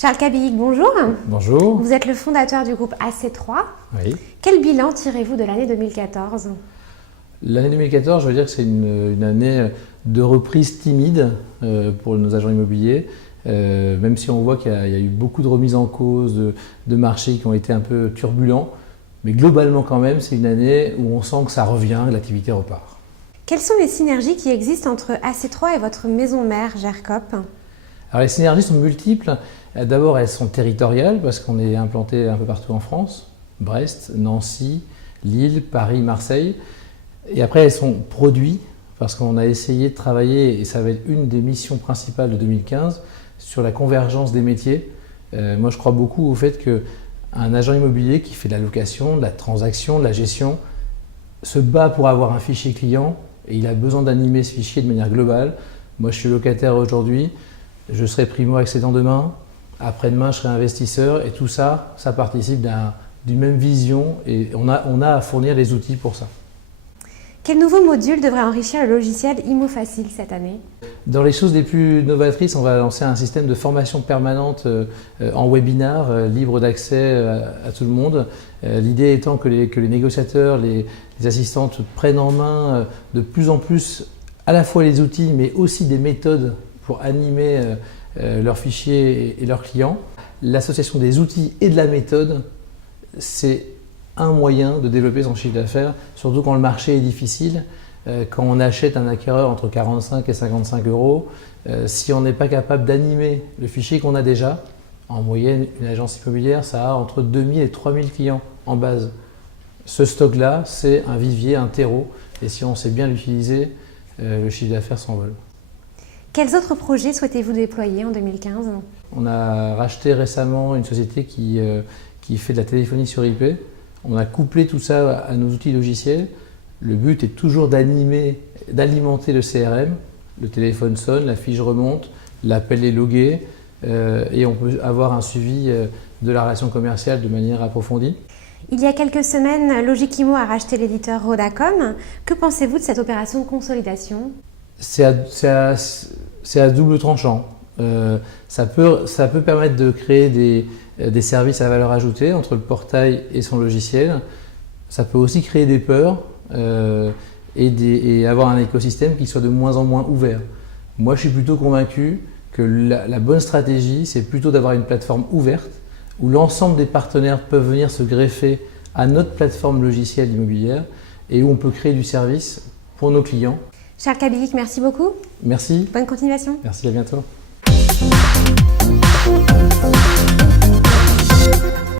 Charles Kabyik, bonjour. Bonjour. Vous êtes le fondateur du groupe AC3. Oui. Quel bilan tirez-vous de l'année 2014? L'année 2014, je veux dire que c'est une année de reprise timide pour nos agents immobiliers, même si on voit qu'il y a eu beaucoup de remises en cause, de marchés qui ont été un peu turbulents. Mais globalement quand même, c'est une année où on sent que ça revient, que l'activité repart. Quelles sont les synergies qui existent entre AC3 et votre maison mère, GERCOP? Alors les synergies sont multiples. D'abord, elles sont territoriales parce qu'on est implanté un peu partout en France. Brest, Nancy, Lille, Paris, Marseille. Et après, elles sont produits parce qu'on a essayé de travailler, et ça va être une des missions principales de 2015, sur la convergence des métiers. Moi, je crois beaucoup au fait qu'un agent immobilier qui fait de la location, de la transaction, de la gestion, se bat pour avoir un fichier client et il a besoin d'animer ce fichier de manière globale. Moi, je suis locataire aujourd'hui, je serai primo-accédant demain, après-demain, je serai investisseur, et tout ça, ça participe d'une même vision, et on a à fournir les outils pour ça. Quel nouveau module devrait enrichir le logiciel ImoFacile cette année? Dans les choses les plus novatrices, on va lancer un système de formation permanente en webinar, libre d'accès à tout le monde. L'idée étant que les négociateurs, les assistantes prennent en main de plus en plus à la fois les outils, mais aussi des méthodes pour animer leurs fichiers et leurs clients. L'association des outils et de la méthode, c'est un moyen de développer son chiffre d'affaires, surtout quand le marché est difficile. Quand on achète un acquéreur entre 45 et 55 euros, si on n'est pas capable d'animer le fichier qu'on a déjà, en moyenne, une agence immobilière, ça a entre 2000 et 3000 clients en base. Ce stock-là, c'est un vivier, un terreau, et si on sait bien l'utiliser, le chiffre d'affaires s'envole. Quels autres projets souhaitez-vous déployer en 2015? On a racheté récemment une société qui fait de la téléphonie sur IP. On a couplé tout ça à nos outils logiciels. Le but est toujours d'alimenter le CRM. Le téléphone sonne, la fiche remonte, l'appel est logué et on peut avoir un suivi de la relation commerciale de manière approfondie. Il y a quelques semaines, Logikimo a racheté l'éditeur Rodacom. Que pensez-vous de cette opération de consolidation? C'est à double tranchant. Ça peut permettre de créer des services à valeur ajoutée entre le portail et son logiciel. Ça peut aussi créer des peurs et avoir un écosystème qui soit de moins en moins ouvert. Moi, je suis plutôt convaincu que la bonne stratégie, c'est plutôt d'avoir une plateforme ouverte où l'ensemble des partenaires peuvent venir se greffer à notre plateforme logicielle immobilière et où on peut créer du service pour nos clients. Charles Kabyik, merci beaucoup. Merci. Bonne continuation. Merci, à bientôt.